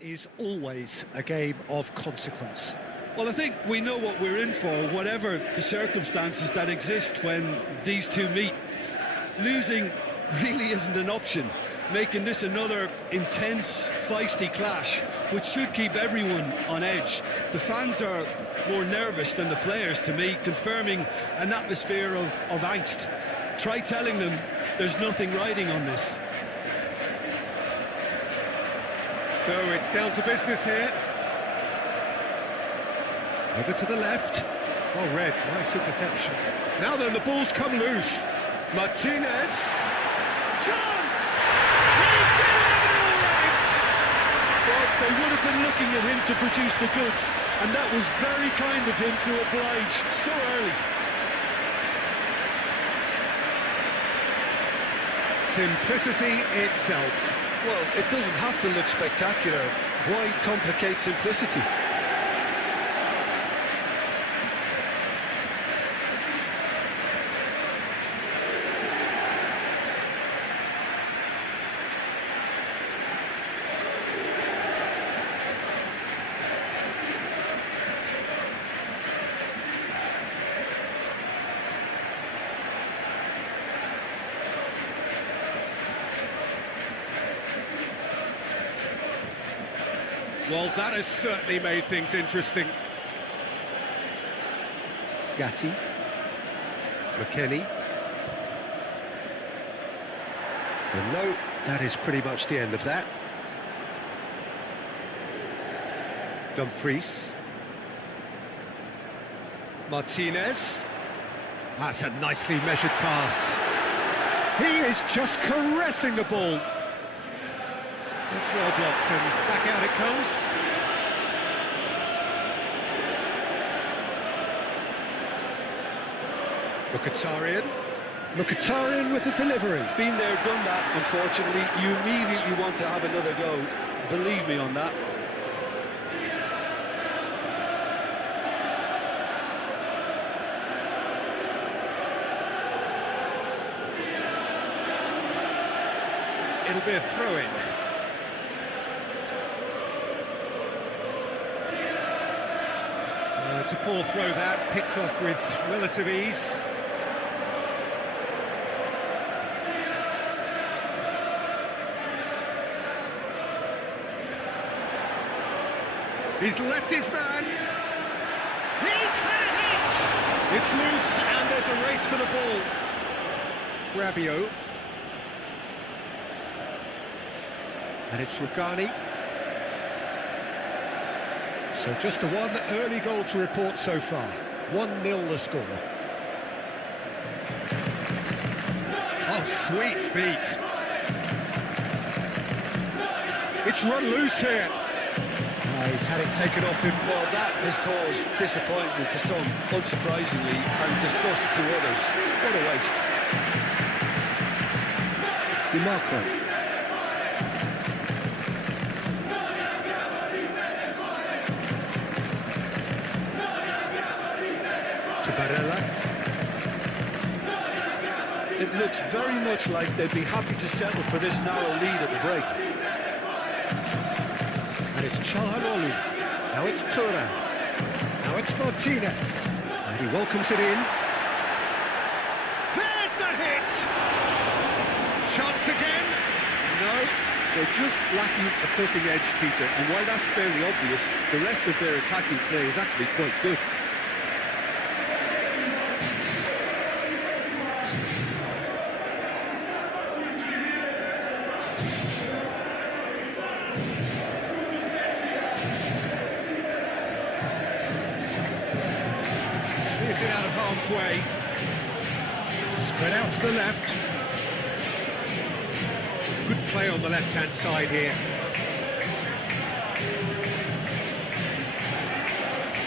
Is always a game of consequence. Well, I think we know what we're in for, whatever the circumstances that exist when these two meet. Losing really isn't an option, making this another intense, feisty clash, which should keep everyone on edge. The fans are more nervous than the players, to me, confirming an atmosphere of angst. Try telling them there's nothing riding on this. So it's down to business here. Over to the left. Well read, nice interception. Now then, the ball's come loose. Martinez. Chance! He's getting it all right! Well, they would have been looking at him to produce the goods, and that was very kind of him to oblige so early. Simplicity itself. Well, it doesn't have to look spectacular. Why complicate simplicity? Well, that has certainly made things interesting. Gatti. McKennie. And no, that is pretty much the end of that. Dumfries. Martinez. That's a nicely measured pass. He is just caressing the ball. It's well blocked, and back out it comes. Mkhitaryan with the delivery. Been there, done that, unfortunately. You immediately want to have another go. Believe me on that. It'll be a throw-in. It's a poor throw that, picked off with relative ease. He's left his man. He's had a hit! It's loose and there's a race for the ball. Rabiot. And it's Rugani. So just the one early goal to report so far. 1-0 the score. Oh, sweet feet. It's run loose here. Oh, he's had it taken off him. Well, that has caused disappointment to some, unsurprisingly, and disgust to others. What a waste. DiMarco. It looks very much like they'd be happy to settle for this narrow lead at the break. And it's Çalhanoğlu. Now it's Tura. Now it's Martinez. And he welcomes it in. There's the hit! Chance again? No, they're just lacking a cutting edge, Peter. And while that's fairly obvious, the rest of their attacking play is actually quite good. Out of harm's way. Spread out to the left. Good play on the left-hand side here.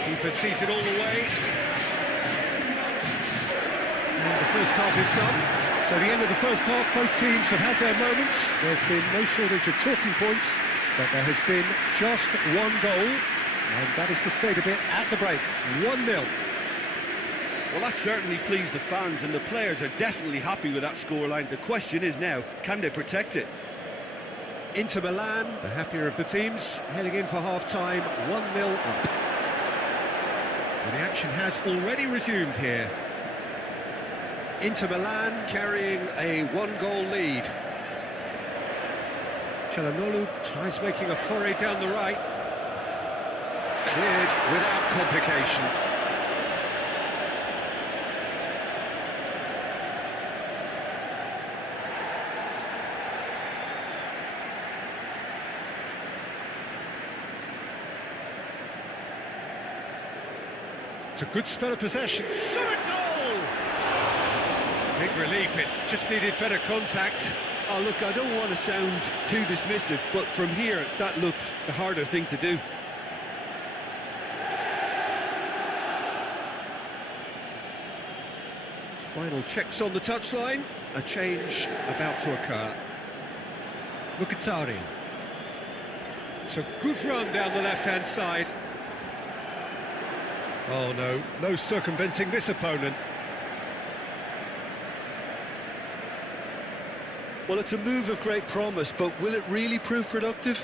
Keeper sees it all the way. And the first half is done. So the end of the first half, both teams have had their moments. There's been no shortage of talking points, but there has been just one goal, and that is the state of it at the break. 1-0. Well, that certainly pleased the fans, and the players are definitely happy with that scoreline. The question is now, can they protect it? Inter Milan, the happier of the teams, heading in for half-time, 1-0 up. And the action has already resumed here. Inter Milan carrying a one-goal lead. Çalhanoğlu tries making a foray down the right. Cleared without complication. It's a good spell of possession. Shot a goal! Big relief, it just needed better contact. Oh, look, I don't want to sound too dismissive, but from here, that looks the harder thing to do. Final checks on the touchline. A change about to occur. Mkhitaryan. It's a good run down the left-hand side. Oh no, no circumventing this opponent. Well, it's a move of great promise, but will it really prove productive?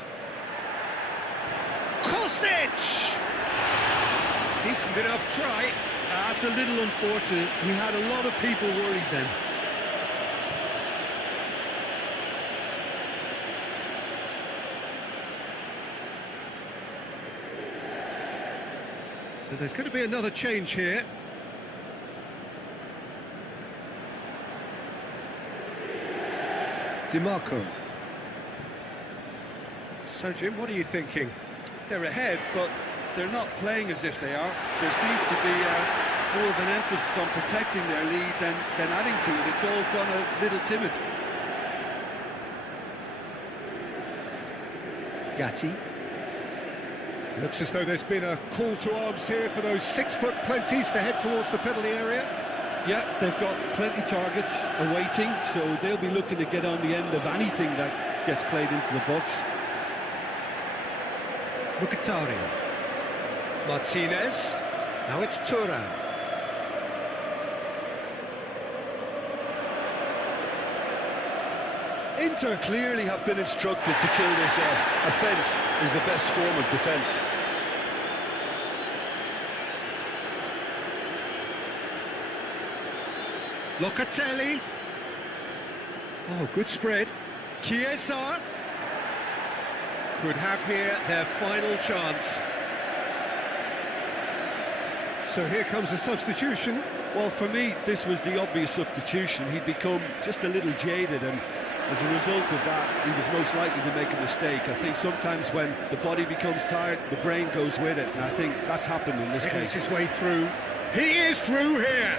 Kostic! Decent enough try. That's a little unfortunate. He had a lot of people worried then. So there's going to be another change here. DiMarco. So, Jim, what are you thinking? They're ahead, but they're not playing as if they are. There seems to be more of an emphasis on protecting their lead than adding to it. It's all gone a little timid. Gatti. Looks as though there's been a call to arms here for those 6-foot plenties to head towards the penalty area. Yeah, they've got plenty targets awaiting, so they'll be looking to get on the end of anything that gets played into the box. Mkhitaryan. Martinez. Now it's Thuram. Inter clearly have been instructed to kill this off. Offence is the best form of defence. Locatelli. Oh, good spread. Chiesa. Could have here their final chance. So here comes a substitution. Well, for me, this was the obvious substitution. He'd become just a little jaded, and as a result of that, he was most likely to make a mistake. I think sometimes when the body becomes tired, the brain goes with it, and I think that's happened in this case. His way through. He is through here.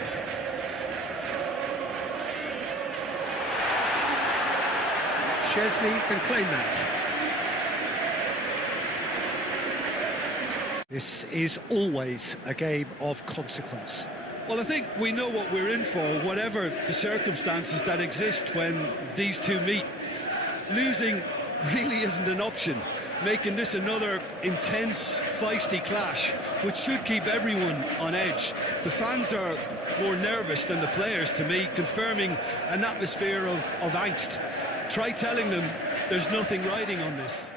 Chesney can claim that. This is always a game of consequence. Well, I think we know what we're in for, whatever the circumstances that exist when these two meet. Losing really isn't an option, making this another intense, feisty clash, which should keep everyone on edge. The fans are more nervous than the players, to me, confirming an atmosphere of angst. Try telling them there's nothing riding on this.